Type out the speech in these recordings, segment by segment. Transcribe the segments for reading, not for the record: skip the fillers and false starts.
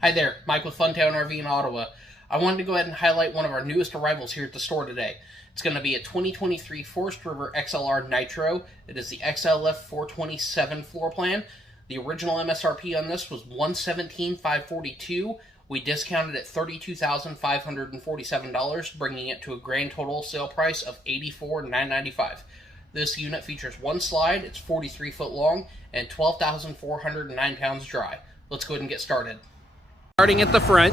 Hi there, Mike with Funtown RV in Ottawa. I wanted to go ahead and highlight one of our newest arrivals here at the store today. It's going to be a 2023 Forest River XLR Nitro. It is the XLF 427 floor plan. The original MSRP on this was $117,542. We discounted at $32,547, bringing it to a grand total sale price of $84,995. This unit features one slide, it's 43 foot long, and 12,409 pounds dry. Let's go ahead and get started. Starting at the front,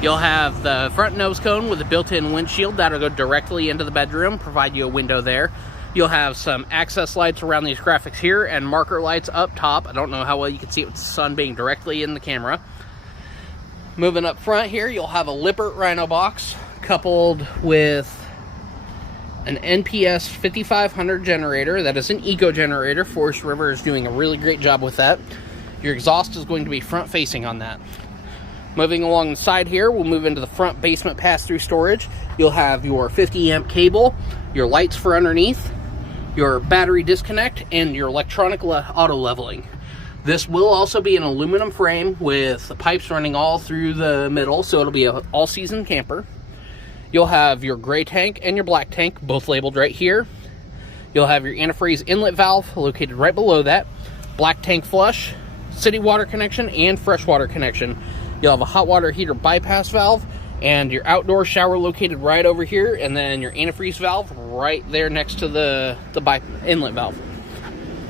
you'll have the front nose cone with a built-in windshield that'll go directly into the bedroom, provide you a window there. You'll have some access lights around these graphics here and marker lights up top. I don't know how well you can see it with the sun being directly in the camera. Moving up front here, you'll have a Lippert Rhino box coupled with an NPS 5500 generator. That is an eco generator. Forest River is doing a really great job with that. Your exhaust is going to be front facing on that. Moving along the side here, we'll move into the front basement pass-through storage. You'll have your 50 amp cable, your lights for underneath, your battery disconnect, and your electronic auto leveling. This will also be an aluminum frame with the pipes running all through the middle, so it'll be an all-season camper. You'll have your gray tank and your black tank, both labeled right here. You'll have your antifreeze inlet valve located right below that, black tank flush, city water connection, and freshwater connection. You'll have a hot water heater bypass valve and your outdoor shower located right over here, and then your antifreeze valve right there next to the inlet valve.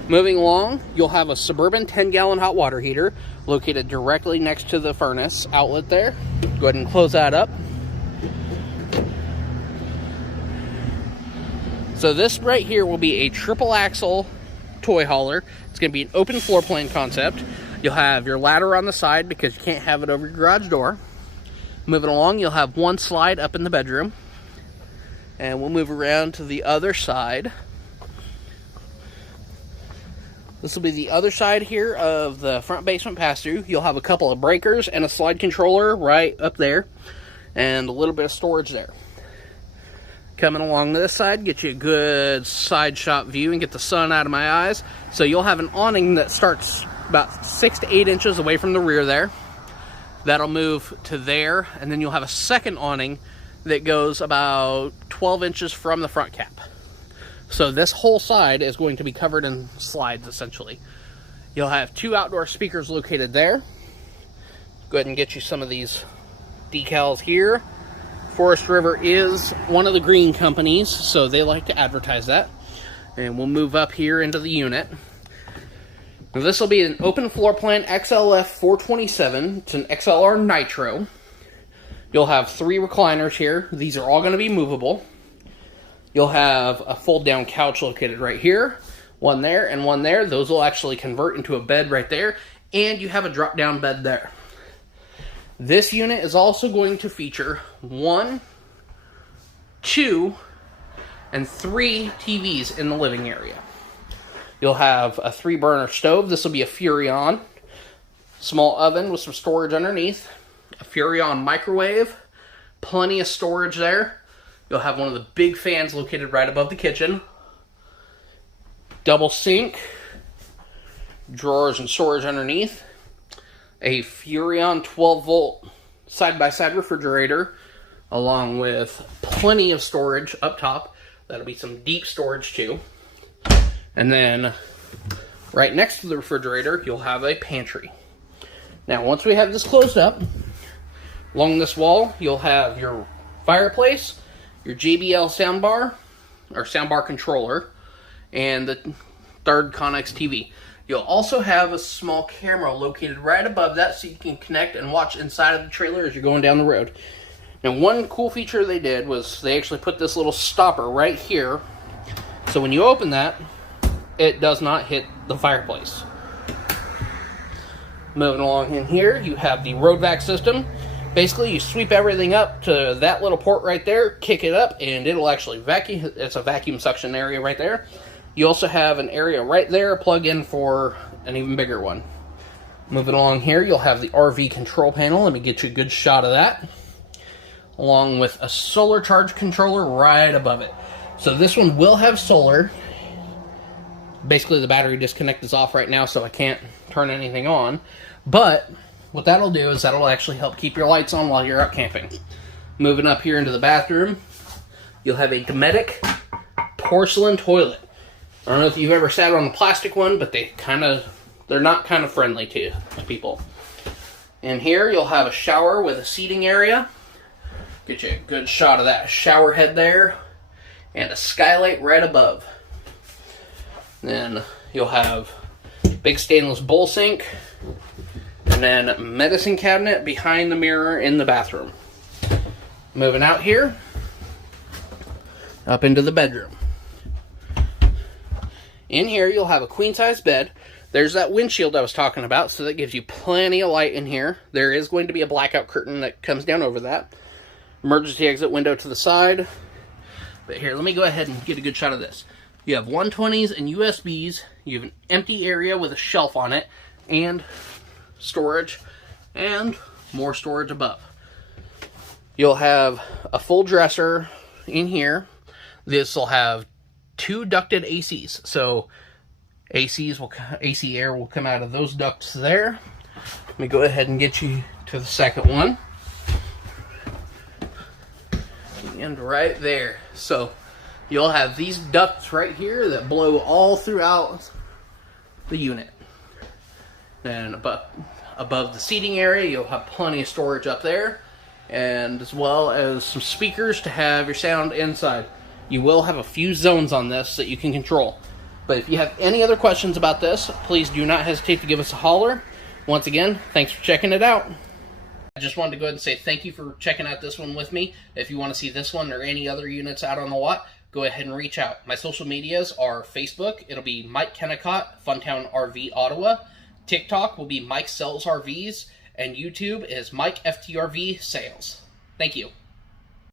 Moving along, you'll have a Suburban 10-gallon hot water heater located directly next to the furnace outlet there. Go ahead and close that up. So this right here will be a triple axle toy hauler. It's going to be an open floor plan concept. You'll have your ladder on the side because you can't have it over your garage door. Moving along, you'll have one slide up in the bedroom. And we'll move around to the other side. This will be the other side here of the front basement pass-through. You'll have a couple of breakers and a slide controller right up there. And a little bit of storage there. Coming along this side, get you a good side shot view and get the sun out of my eyes. So you'll have an awning that starts about 6 to 8 inches away from the rear there. That'll move to there, and then you'll have a second awning that goes about 12 inches from the front cap. So this whole side is going to be covered in slides, essentially. You'll have two outdoor speakers located there. Go ahead and get you some of these decals here. Forest River is one of the green companies, so they like to advertise that. And we'll move up here into the unit. Now this will be an open floor plan XLF 427. It's an XLR Nitro. You'll have 3 recliners here. These are all going to be movable. You'll have a fold down couch located right here. One there and one there. Those will actually convert into a bed right there. And you have a drop down bed there. This unit is also going to feature 1, 2, and 3 TVs in the living area. You'll have a 3-burner stove. This will be a Furrion. Small oven with some storage underneath. A Furrion microwave. Plenty of storage there. You'll have one of the big fans located right above the kitchen. Double sink. Drawers and storage underneath. A Furrion 12-volt side-by-side refrigerator, along with plenty of storage up top. That'll be some deep storage too. And then right next to the refrigerator, you'll have a pantry. Now, once we have this closed up, along this wall, you'll have your fireplace, your JBL soundbar, or soundbar controller, and the third Connex TV. You'll also have a small camera located right above that so you can connect and watch inside of the trailer as you're going down the road. Now, one cool feature they did was they actually put this little stopper right here. So when you open that, it does not hit the fireplace. Moving along in here, you have the road vac system. Basically, you sweep everything up to that little port right there, kick it up, and it'll actually vacuum. It's a vacuum suction area right there. You also have an area right there, plug in for an even bigger one. Moving along here, you'll have the RV control panel. Let me get you a good shot of that. Along with a solar charge controller right above it. So this one will have solar. Basically, the battery disconnect is off right now, so I can't turn anything on. But what that'll do is that'll actually help keep your lights on while you're out camping. Moving up here into the bathroom, you'll have a Dometic porcelain toilet. I don't know if you've ever sat on a plastic one, but they're not kind of friendly to people. In here, you'll have a shower with a seating area. Get you a good shot of that shower head there, and a skylight right above. Then you'll have big stainless bowl sink, and then medicine cabinet behind the mirror in the bathroom. Moving out here, up into the bedroom. In here, you'll have a queen-size bed. There's that windshield I was talking about, so that gives you plenty of light in here. There is going to be a blackout curtain that comes down over that. Emergency exit window to the side. But here, let me go ahead and get a good shot of this. You have 120s and USBs. You have an empty area with a shelf on it, and storage, and more storage above. You'll have a full dresser in here. This will have 2 ducted ACs, so AC air will come out of those ducts there. Let me go ahead and get you to the second one. And right there. So you'll have these ducts right here that blow all throughout the unit. Then above the seating area, you'll have plenty of storage up there, and as well as some speakers to have your sound inside. You will have a few zones on this that you can control. But if you have any other questions about this, please do not hesitate to give us a holler. Once again, thanks for checking it out. I just wanted to go ahead and say thank you for checking out this one with me. If you want to see this one or any other units out on the lot, go ahead and reach out. My social medias are Facebook. It'll be Mike Kennicott, Funtown RV Ottawa. TikTok will be Mike Sells RVs. And YouTube is Mike FTRV Sales. Thank you.